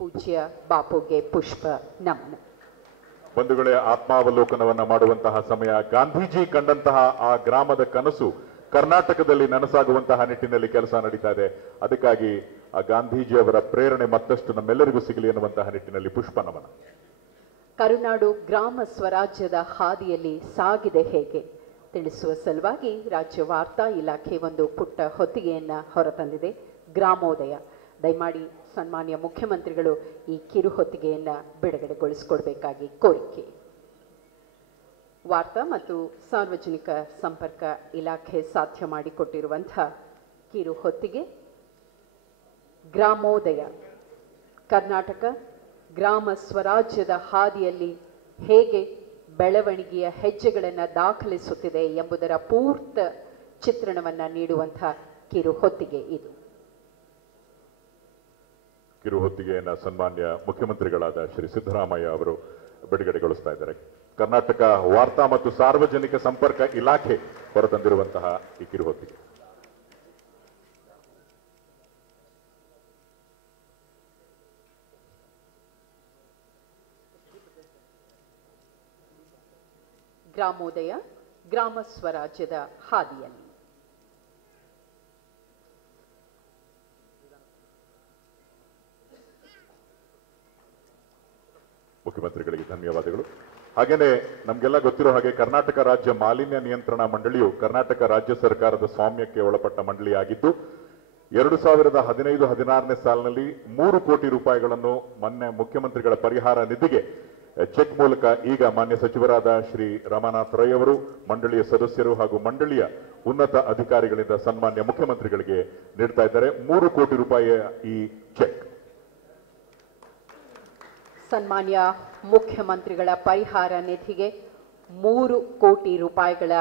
ಪೂಜ್ಯ ಬಾಪುಗೆ ಪುಷ್ಪ ನಮನ. ಬಂಧುಗಳೇ, ಆತ್ಮಾವಲೋಕನವನ್ನ ಮಾಡುವಂತಹ ಸಮಯ. ಗಾಂಧೀಜಿ ಕಂಡಂತಹ ಆ ಗ್ರಾಮದ ಕನಸು ಕರ್ನಾಟಕದಲ್ಲಿ ನನಸಾಗುವಂತಹ ನಿಟ್ಟಿನಲ್ಲಿ ಕೆಲಸ ನಡೀತಾ ಇದೆ. ಅದಕ್ಕಾಗಿ ಆ ಗಾಂಧೀಜಿಯವರ ಪ್ರೇರಣೆ ಮತ್ತಷ್ಟು ನಮ್ಮೆಲ್ಲರಿಗೂ ಸಿಗಲಿ ಎನ್ನುವಂತಹ ನಿಟ್ಟಿನಲ್ಲಿ ಪುಷ್ಪ ನಮನ. ಕರುನಾಡು ಗ್ರಾಮ ಸ್ವರಾಜ್ಯದ ಹಾದಿಯಲ್ಲಿ ಸಾಗಿದೆ ಹೇಗೆ ತಿಳಿಸುವ ಸಲುವಾಗಿ ರಾಜ್ಯ ವಾರ್ತಾ ಇಲಾಖೆ ಒಂದು ಪುಟ್ಟ ಹೊತ್ತಿಗೆಯನ್ನ ಹೊರತಂದಿದೆ. ಗ್ರಾಮೋದಯ. ದಯಮಾಡಿ ಸನ್ಮಾನ್ಯ ಮುಖ್ಯಮಂತ್ರಿಗಳು ಈ ಕಿರು ಹೊತ್ತಿಗೆಯನ್ನ ಬಿಡುಗಡೆಗೊಳಿಸಿಕೊಡ್ಬೇಕಾಗಿ ಕೋರಿಕೆ. ವಾರ್ತಾ ಮತ್ತು ಸಾರ್ವಜನಿಕ ಸಂಪರ್ಕ ಇಲಾಖೆ ಸಾಧ್ಯ ಮಾಡಿಕೊಟ್ಟಿರುವಂತಹ ಕಿರು ಹೊತ್ತಿಗೆ ಗ್ರಾಮೋದಯ. ಕರ್ನಾಟಕ ಗ್ರಾಮ ಸ್ವರಾಜ್ಯದ ಹಾದಿಯಲ್ಲಿ ಹೇಗೆ ಬೆಳವಣಿಗೆಯ ಹೆಜ್ಜೆಗಳನ್ನು ದಾಖಲಿಸುತ್ತಿದೆ ಎಂಬುದರ ಪೂರ್ತ ಚಿತ್ರಣವನ್ನು ನೀಡುವಂತಹ ಕಿರು ಹೊತ್ತಿಗೆ ಇದು. ಕಿರು ಹೊತ್ತಿಗೆಯನ್ನ ಸನ್ಮಾನ್ಯ ಮುಖ್ಯಮಂತ್ರಿಗಳಾದ ಶ್ರೀ ಸಿದ್ದರಾಮಯ್ಯ ಅವರು ಬಿಡುಗಡೆಗೊಳಿಸ್ತಾ ಇದ್ದಾರೆ. ಕರ್ನಾಟಕ ವಾರ್ತಾ ಮತ್ತು ಸಾರ್ವಜನಿಕ ಸಂಪರ್ಕ ಇಲಾಖೆ ಹೊರತಂದಿರುವಂತಹ ಈ ಕಿರು ಹೊತ್ತಿಗೆ. ಗ್ರಾಮೋದಯ. ಗ್ರಾಮ ಸ್ವರಾಜ್ಯದ ಹಾದಿಯಲ್ಲಿ. ಮುಖ್ಯಮಂತ್ರಿಗಳಿಗೆ ಧನ್ಯವಾದಗಳು. ಹಾಗೇನೆ ನಮ್ಗೆಲ್ಲ ಗೊತ್ತಿರೋ ಹಾಗೆ ಕರ್ನಾಟಕ ರಾಜ್ಯ ಮಾಲಿನ್ಯ ನಿಯಂತ್ರಣ ಮಂಡಳಿಯು ಕರ್ನಾಟಕ ರಾಜ್ಯ ಸರ್ಕಾರದ ಸ್ವಾಮ್ಯಕ್ಕೆ ಒಳಪಟ್ಟ ಮಂಡಳಿಯಾಗಿದ್ದು 2015-16ನೇ ಸಾಲಿನಲ್ಲಿ 3 ಕೋಟಿ ರೂಪಾಯಿಗಳನ್ನು ಮೊನ್ನೆ ಮುಖ್ಯಮಂತ್ರಿಗಳ ಪರಿಹಾರ ನಿಧಿಗೆ ಚೆಕ್ ಮೂಲಕ ಈಗ ಮಾನ್ಯ ಸಚಿವರಾದ ಶ್ರೀ ರಮಾನಾಥ್ ರೈ ಅವರು, ಮಂಡಳಿಯ ಸದಸ್ಯರು ಹಾಗೂ ಮಂಡಳಿಯ ಉನ್ನತ ಅಧಿಕಾರಿಗಳಿಂದ ಸನ್ಮಾನ್ಯ ಮುಖ್ಯಮಂತ್ರಿಗಳಿಗೆ ನೀಡ್ತಾ ಇದ್ದಾರೆ. 3 ಕೋಟಿ ರೂಪಾಯಿಯ ಈ ಚೆಕ್ ಸನ್ಮಾನ್ಯ ಮುಖ್ಯಮಂತ್ರಿಗಳ ಪರಿಹಾರ ನಿಧಿಗೆ 3 ಕೋಟಿ ರೂಪಾಯಿಗಳ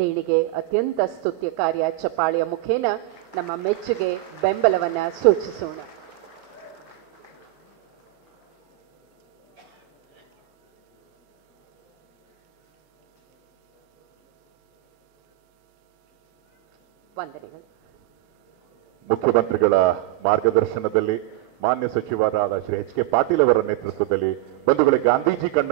ದೇಣಿಗೆ. ಅತ್ಯಂತ ಸ್ತುತ್ಯಕಾರ್ಯ ಚಪ್ಪಾಳೆಯ ಮುಖೇನ ನಮ್ಮ ಮೆಚ್ಚುಗೆ ಬೆಂಬಲವನ್ನು ಸೂಚಿಸೋಣ. ವಂದನೆಗಳು. ಮುಖ್ಯಮಂತ್ರಿಗಳ ಮಾರ್ಗದರ್ಶನದಲ್ಲಿ ಮಾನ್ಯ ಸಚಿವರಾದ ಶ್ರೀ ಎಚ್ ಕೆ ಪಾಟೀಲ್ ಅವರ ನೇತೃತ್ವದಲ್ಲಿ ಬಂಧುಗಳೇ ಗಾಂಧೀಜಿ ಕಂಡ